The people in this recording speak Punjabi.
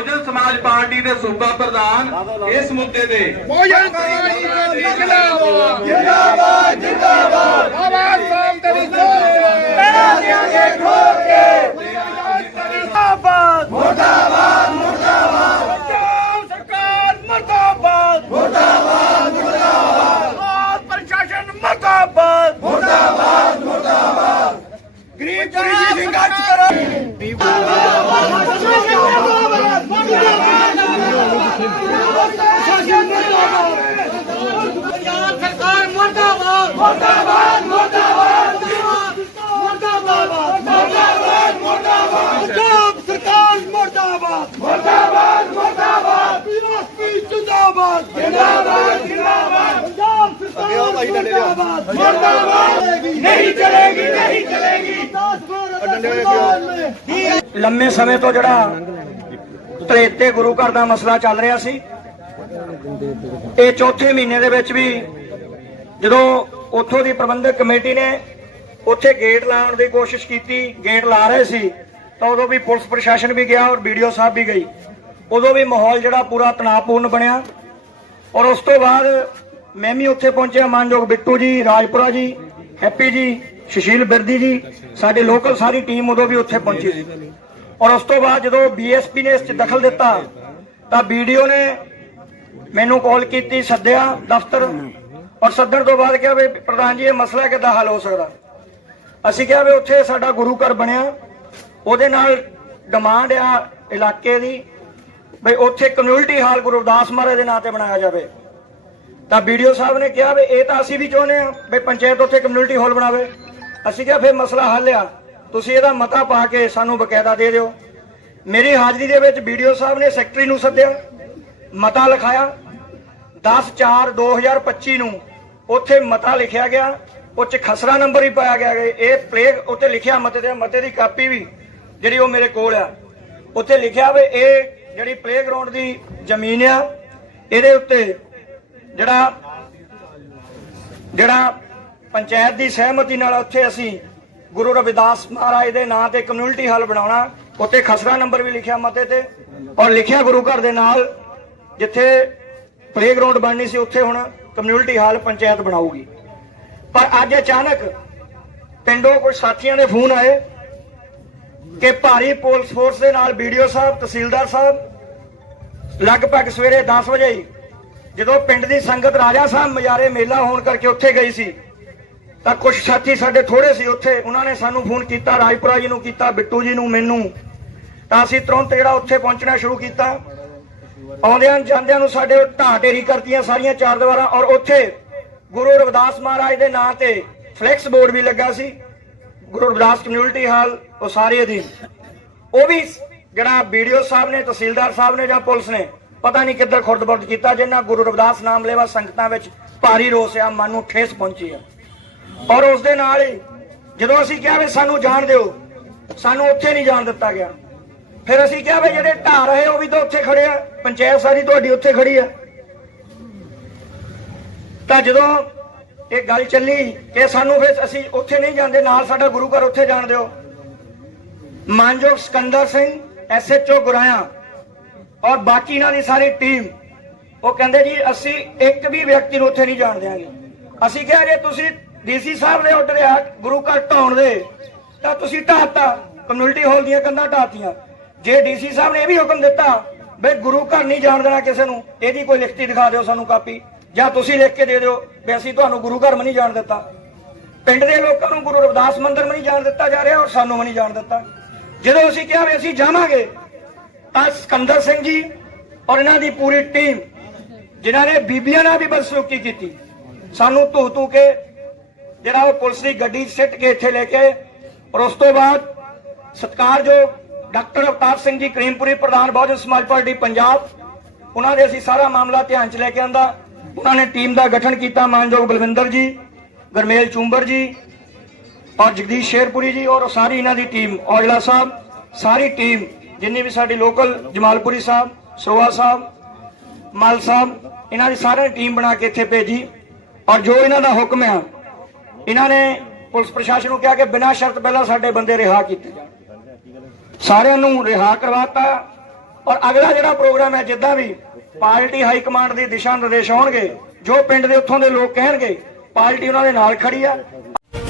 ਬਹੁਜਨ ਸਮਾਜ ਪਾਰਟੀ ਦੇ ਸੂਬਾ ਪ੍ਰਧਾਨ ਇਸ ਮੁੱਦੇ ਤੇ ਭੋਜਨ ਸਮਾਜ ਪਾਰਟੀ ਜਿੰਦਾਬਾਦ ਜਿੰਦਾਬਾਦ ਜਿੰਦਾਬਾਦ ਆਵਾਜ਼ ਸਾਮ ਤੇਰੀ ਸੋਚ ਪੈਰਾਂ ਦੇਾਂਗੇ ਠੋਕ ਕੇ ਜਿੰਦਾਬਾਦ ਮੁਰਦਾਬਾਦ ਮੁਰਦਾਬਾਦ ਪੰਜਾਬ ਸਰਕਾਰ ਮੁਰਦਾਬਾਦ ਮੁਰਦਾਬਾਦ ਮੁਰਦਾਬਾਦ ਪ੍ਰਸ਼ਾਸਨ ਮੁਰਦਾਬਾਦ ਮੁਰਦਾਬਾਦ ਮੁਰਦਾਬਾਦ ਗਰੀਬ ਗਰੀਬੀ ਸੰਘਰਸ਼ ਕਰੋ ਪੰਜਾਬ ਸਰਕਾਰ ਮੁਰਦਾਬਾਦ ਮੁਰਦਾਬਾਦ ਮੁਰਦਾਬਾਦ ਮੁਰਦਾਬਾਦ ਮੁਰਦਾਬਾਦ ਮੁਰਦਾਬਾਦ ਪੰਜਾਬ ਸਰਕਾਰ ਮੁਰਦਾਬਾਦ ਮੁਰਦਾਬਾਦ ਮੁਰਦਾਬਾਦ ਬੀਐਸਪੀ ਜਿੰਦਾਬਾਦ ਜਿੰਦਾਬਾਦ ਜਿੰਦਾਬਾਦ। ਪੰਜਾਬ ਸਰਕਾਰ ਮੁਰਦਾਬਾਦ ਨਹੀਂ ਚਲੇਗੀ ਨਹੀਂ ਚਲੇਗੀ। 10 ਲੰਮੇ ਸਮੇਂ ਤੋਂ ਜਿਹੜਾ ਤ੍ਰੇਤੇ ਗੁਰੂ ਘਰ ਦਾ ਮਸਲਾ ਚੱਲ ਰਿਹਾ ਸੀ ਇਹ ਚੌਥੇ ਮਹੀਨੇ ਦੇ ਵਿੱਚ ਵੀ ਜਦੋਂ ਉੱਥੋਂ ਦੀ ਪ੍ਰਬੰਧਕ ਕਮੇਟੀ ਨੇ ਉੱਥੇ ਗੇਟ ਲਾਉਣ ਦੀ ਕੋਸ਼ਿਸ਼ ਕੀਤੀ ਗੇਟ ਲਾ ਰਹੇ ਸੀ ਤਾਂ ਉਦੋਂ ਵੀ ਪੁਲਿਸ ਪ੍ਰਸ਼ਾਸਨ ਵੀ ਗਿਆ ਔਰ ਵੀਡੀਓ ਸਾਹਿਬ ਵੀ ਗਈ। ਉਦੋਂ ਵੀ ਮਾਹੌਲ ਜਿਹੜਾ ਪੂਰਾ ਤਣਾਅਪੂਰਨ ਬਣਿਆ। ਔਰ ਉਸ ਤੋਂ ਬਾਅਦ ਮੈਂ ਵੀ ਉੱਥੇ ਪਹੁੰਚਿਆ ਮਾਨਯੋਗ ਬਿੱਟੂ ਜੀ, ਰਾਜਪੁਰਾ ਜੀ, ਹੈਪੀ ਜੀ, ਸੁਸ਼ੀਲ ਬਿਰਦੀ ਜੀ, ਸਾਡੀ ਲੋਕਲ ਸਾਰੀ ਟੀਮ ਉਦੋਂ ਵੀ ਉੱਥੇ ਪਹੁੰਚੀ ਸੀ। ਔਰ ਉਸ ਤੋਂ ਬਾਅਦ ਜਦੋਂ ਬੀਐਸਪੀ ਨੇ ਇਸ 'ਚ ਦਖਲ ਦਿੱਤਾ, ਤਾਂ ਵੀਡੀਓ ਨੇ ਮੈਨੂੰ ਕਾਲ ਕੀਤੀ, ਸੱਦਿਆ ਦਫ਼ਤਰ। ਔਰ ਸੱਦਣ ਤੋਂ ਬਾਅਦ ਕਿਹਾ ਵੀ ਪ੍ਰਧਾਨ ਜੀ, ਇਹ ਮਸਲਾ ਕਿੱਦਾਂ ਹੱਲ ਹੋ ਸਕਦਾ? ਅਸੀਂ ਕਿਹਾ ਵੀ ਉੱਥੇ ਸਾਡਾ ਗੁਰੂ ਘਰ ਬਣਿਆ। ਉਹਦੇ ਨਾਲ ਡਿਮਾਂਡ ਆ ਇਲਾਕੇ ਦੀ। ਬਈ ਉੱਥੇ ਕਮਿਊਨਿਟੀ ਹਾਲ ਗੁਰੂ ਰਵਿਦਾਸ ਮਹਾਰਾਜ ਦੇ ਨਾਂ ਤੇ ਬਣਾਇਆ ਜਾਵੇ। ਤਾਂ ਵੀਡੀਓ ਸਾਹਿਬ ਨੇ ਕਿਹਾ ਵੀ ਇਹ ਤਾਂ ਅਸੀਂ ਵੀ ਚਾਹੁੰਦੇ ਆ ਵੀ ਪੰਚਾਇਤ ਉੱਥੇ ਕਮਿਊਨਿਟੀ ਹਾਲ ਬਣਾਵੇ। ਅਸੀਂ ਕਿਹਾ ਫਿਰ ਮਸਲਾ ਹੱਲ ਆ। ਤੁਸੀਂ ਇਹਦਾ ਮਤਾ ਪਾ ਕੇ ਸਾਨੂੰ ਬਕਾਇਦਾ ਦੇ ਦਿਓ। ਮੇਰੀ ਹਾਜ਼ਰੀ ਦੇ ਵਿੱਚ ਵੀਡੀਓ ਸਾਹਿਬ ਨੇ ਸੈਕਟਰੀ ਨੂੰ ਸੱਦਿਆ, ਮਤਾ ਲਿਖਾਇਆ। 10/4/2025 ਨੂੰ ਉੱਥੇ ਮਤਾ ਲਿਖਿਆ ਗਿਆ, ਉਹ ਚ ਖਸਰਾ ਨੰਬਰ ਹੀ ਪਾਇਆ ਗਿਆ। ਇਹ ਪਲੇਗ ਉੱਤੇ ਲਿਖਿਆ ਮਤੇ ਦੇ ਮਤੇ ਦੀ ਕਾਪੀ ਵੀ ਜਿਹੜੀ ਉਹ ਮੇਰੇ ਕੋਲ ਆ। ਉੱਥੇ ਲਿਖਿਆ ਵੀ ਇਹ ਜਿਹੜੀ ਪਲੇਗਰਾਉਂਡ ਦੀ ਜ਼ਮੀਨ ਆ, ਇਹਦੇ ਉੱਤੇ ਜਿਹੜਾ ਜਿਹੜਾ ਪੰਚਾਇਤ ਦੀ ਸਹਿਮਤੀ ਨਾਲ ਉੱਥੇ ਅਸੀਂ ਗੁਰੂ ਰਵਿਦਾਸ ਮਹਾਰਾਜ ਦੇ ਨਾਂ ਤੇ ਕਮਿਊਨਿਟੀ ਹਾਲ ਬਣਾਉਣਾ ਉੱਤੇ ਖਸਰਾ ਨੰਬਰ ਵੀ ਲਿਖਿਆ ਮਤੇ ਤੇ ਔਰ ਲਿਖਿਆ ਗੁਰੂ ਘਰ ਦੇ ਨਾਲ, ਜਿੱਥੇ ਪਲੇਗਰਾਉਂਡ ਬਣਨੀ ਸੀ, ਉੱਥੇ ਹੁਣ ਕਮਿਊਨਿਟੀ ਹਾਲ ਪੰਚਾਇਤ ਬਣਾਊਗੀ। ਪਰ ਅੱਜ ਅਚਾਨਕ ਪਿੰਡੋਂ ਕੁਝ ਸਾਥੀਆਂ ਦੇ ਫੋਨ ਆਏ ਕਿ ਭਾਰੀ ਪੁਲਿਸ ਫੋਰਸ ਦੇ ਨਾਲ ਵੀਡੀਓ ਸਾਹਿਬ, ਤਹਿਸੀਲਦਾਰ ਸਾਹਿਬ ਲਗਭਗ ਸਵੇਰੇ 10 ਵਜੇ ਜਦੋਂ ਪਿੰਡ ਦੀ ਸੰਗਤ ਰਾਜਾ ਸਾਹਿਬ ਮਜਾਰੇ ਮੇਲਾ ਹੋਣ ਕਰਕੇ ਉੱਥੇ ਗਈ ਸੀ, ਤਾਂ ਕੁਝ ਸਾਥੀ ਸਾਡੇ ਥੋੜੇ ਸੀ ਉੱਥੇ, ਉਹਨਾਂ ਨੇ ਸਾਨੂੰ ਫੋਨ ਕੀਤਾ, ਰਾਜਪੁਰਾ ਜੀ ਨੂੰ ਕੀਤਾ, ਬਿੱਟੂ ਜੀ ਨੂੰ, ਮੈਨੂੰ। ਤਾਂ ਅਸੀਂ ਤੁਰੰਤ ਜਿਹੜਾ ਉੱਥੇ ਪਹੁੰਚਣਾ ਸ਼ੁਰੂ ਕੀਤਾ। ਆਉਂਦਿਆਂ ਜਾਂਦਿਆਂ ਨੂੰ ਸਾਡੇ ਢਾਹ ਢੇਰੀ ਕਰਤੀਆਂ ਸਾਰੀਆਂ ਚਾਰ ਦੀਵਾਰਾਂ ਔਰ ਉੱਥੇ ਗੁਰੂ ਰਵਿਦਾਸ ਮਹਾਰਾਜ ਦੇ ਨਾਂ ਤੇ ਫਲੈਕਸ ਬੋਰਡ ਵੀ ਲੱਗਾ ਸੀ। ਗੁਰੂ ਰਵਿਦਾਸ ਕਮਿਊਨਿਟੀ ਹਾਲ ਉਹ ਸਾਰੇ ਅਧੀਨ ਉਹ ਵੀ ਜਿਹੜਾ ਵੀਡੀਓ ਸਾਹਿਬ ਨੇ, ਤਹਿਸੀਲਦਾਰ ਸਾਹਿਬ ਨੇ ਜਾਂ ਪੁਲਿਸ ਨੇ, ਪਤਾ ਨਹੀਂ ਕਿੱਧਰ ਖੁਰਦਬੁਰਦ ਕੀਤਾ, ਜਿੰਨਾ ਗੁਰੂ ਰਵਿਦਾਸ ਨਾਮ ਲੇਵਾ ਸੰਗਤਾਂ ਵਿੱਚ ਭਾਰੀ ਰੋਸ ਆ, ਮਨ ਨੂੰ ਠੇਸ ਪਹੁੰਚੀ ਆ। ਔਰ ਉਸ ਦੇ ਨਾਲ ਹੀ ਜਦੋਂ ਅਸੀਂ ਕਿਹਾ ਵੀ ਸਾਨੂੰ ਜਾਣ ਦਿਓ, ਸਾਨੂੰ ਉੱਥੇ ਨਹੀਂ ਜਾਣ ਦਿੱਤਾ ਗਿਆ। ਫਿਰ ਅਸੀਂ ਕਿਹਾ ਵੀ ਜਿਹੜੇ ਢਾਹ ਰਹੇ ਉਹ ਵੀ ਤਾਂ ਉੱਥੇ ਖੜੇ ਆ। ਪੰਚਾਇਤ ਸਾਰੀ ਤੁਹਾਡੀ ਉੱਥੇ ਖੜੀ ਆ। ਤਾਂ ਜਦੋਂ ਇਹ ਗੱਲ ਚੱਲੀ ਕਿ ਸਾਨੂੰ ਫਿਰ ਅਸੀਂ ਉੱਥੇ ਨਹੀਂ ਜਾਂਦੇ, ਨਾਲ ਸਾਡਾ ਗੁਰੂ ਘਰ ਉੱਥੇ ਜਾਣ ਦਿਓ। ਮਾਨਯੋਗ ਸਿਕੰਦਰ ਸਿੰਘ ਐਸਐਚਓ ਗੁਰਾਇਆ। ਔਰ ਬਾਕੀ ਇਹਨਾਂ ਦੀ ਸਾਰੀ ਟੀਮ ਉਹ ਕਹਿੰਦੇ ਜੀ, ਅਸੀਂ ਇੱਕ ਵੀ ਵਿਅਕਤੀ ਨੂੰ ਉੱਥੇ ਨਹੀਂ ਜਾਣ ਦਿਆਂਗੇ। ਅਸੀਂ ਕਿਹਾ, ਜੇ ਤੁਸੀਂ ਡੀਸੀ ਸਾਹਿਬ ਨੇ ਆਰਡਰ ਆ, ਗੁਰੂ ਘਰ ਢਾਉਣ ਦੇ, ਤਾਂ ਤੁਸੀਂ ਢਾਤਾ ਕਮਿਊਨਿਟੀ ਹਾਲ ਦੀਆਂ ਕੰਧਾਂ ਢਾਤੀਆਂ ਜੇ ਡੀਸੀ ਸਾਹਿਬ ਨੇ ਇਹ ਵੀ ਹੁਕਮ ਦਿੱਤਾ, ਬਈ ਗੁਰੂ ਘਰ ਨਹੀਂ ਜਾਣ ਦੇਣਾ ਕਿਸੇ ਨੂੰ, ਇਹਦੀ ਕੋਈ ਲਿਖਤੀ ਦਿਖਾ ਦਿਓ ਸਾਨੂੰ ਕਾਪੀ, ਜਾਂ ਤੁਸੀਂ ਲਿਖ ਕੇ ਦੇ ਦਿਓ ਵੀ ਅਸੀਂ ਤੁਹਾਨੂੰ ਗੁਰੂ ਘਰ ਵੀ ਨਹੀਂ ਜਾਣ ਦਿੱਤਾ। ਪਿੰਡ ਦੇ ਲੋਕਾਂ ਨੂੰ ਗੁਰੂ ਰਵਿਦਾਸ ਮੰਦਿਰ ਵੀ ਨਹੀਂ ਜਾਣ ਦਿੱਤਾ ਜਾ ਰਿਹਾ, ਔਰ ਸਾਨੂੰ ਵੀ ਨਹੀਂ ਜਾਣ ਦਿੱਤਾ। ਜਦੋਂ ਅਸੀਂ ਕਿਹਾ ਵੀ ਅਸੀਂ ਜਾਵਾਂਗੇ, ਤਾਂ ਸਿਕੰਦਰ ਸਿੰਘ ਜੀ ਔਰ ਇਹਨਾਂ ਦੀ ਪੂਰੀ ਟੀਮ, ਜਿਨ੍ਹਾਂ ਨੇ ਬੀਬੀਆਂ ਨਾਲ ਵੀ ਬਦਸਲੂਕੀ ਕੀਤੀ, ਸਾਨੂੰ ਧੂ ਧੂ ਕੇ ਜਿਹੜਾ ਉਹ ਪੁਲਿਸ ਦੀ ਗੱਡੀ ਸਿੱਟ ਕੇ ਇੱਥੇ ਲੈ ਕੇ ਆਏ ਔਰ ਉਸ ਤੋਂ ਬਾਅਦ ਸਤਿਕਾਰਯੋਗ ਡਾਕਟਰ ਅਵਤਾਰ ਸਿੰਘ ਜੀ ਕਰੀਮਪੁਰੀ ਪ੍ਰਧਾਨ ਬਹੁਜਨ ਸਮਾਜ ਪਾਰਟੀ ਪੰਜਾਬ, ਉਹਨਾਂ ਦੇ ਅਸੀਂ ਸਾਰਾ ਮਾਮਲਾ ਧਿਆਨ 'ਚ ਲੈ ਕੇ ਆਂਦਾ। ਉਹਨਾਂ ਨੇ ਟੀਮ ਦਾ ਗਠਨ ਕੀਤਾ ਮਾਨਯੋਗ ਬਲਵਿੰਦਰ ਜੀ, ਗਰਮੇਲ ਚੁੰਬਰ ਜੀ ਔਰ ਜਗਦੀਸ਼ ਸ਼ੇਰਪੁਰੀ ਜੀ ਔਰ ਸਾਰੀ ਇਹਨਾਂ ਦੀ ਟੀਮ ਔਜਲਾ ਸਾਹਿਬ, ਸਾਰੀ ਟੀਮ ਜਿੰਨੀ ਵੀ ਸਾਡੀ ਲੋਕਲ ਜਮਾਲਪੁਰੀ ਸਾਹਿਬ, ਸਰੋਆ ਸਾਹਿਬ, ਮਾਲ ਸਾਹਿਬ, ਇਹਨਾਂ ਦੀ ਸਾਰੀ ਟੀਮ ਬਣਾ ਕੇ ਇੱਥੇ ਭੇਜੀ। ਔਰ ਜੋ ਇਹਨਾਂ ਦਾ ਹੁਕਮ ਆ, ਇਹਨਾਂ ਨੇ ਪੁਲਿਸ ਪ੍ਰਸ਼ਾਸਨ ਨੂੰ ਕਿਹਾ ਕਿ ਬਿਨਾਂ ਸ਼ਰਤ ਪਹਿਲਾਂ ਸਾਡੇ ਬੰਦੇ ਰਿਹਾ ਕੀਤੇ ਜਾਣ। ਸਾਰਿਆਂ ਨੂੰ ਰਿਹਾ ਕਰਵਾਤਾ। ਔਰ ਅਗਲਾ ਜਿਹੜਾ ਪ੍ਰੋਗਰਾਮ ਹੈ, ਜਿੱਦਾਂ ਵੀ ਪਾਰਟੀ ਹਾਈ ਕਮਾਂਡ ਦੀ ਦਿਸ਼ਾ ਨਿਰਦੇਸ਼ ਹੋਣਗੇ ਜੋ ਪਿੰਡ ਦੇ ਉੱਥੋਂ ਦੇ ਲੋਕ ਕਹਿਣਗੇ, ਪਾਰਟੀ ਉਹਨਾਂ ਦੇ ਨਾਲ ਖੜੀ ਆ।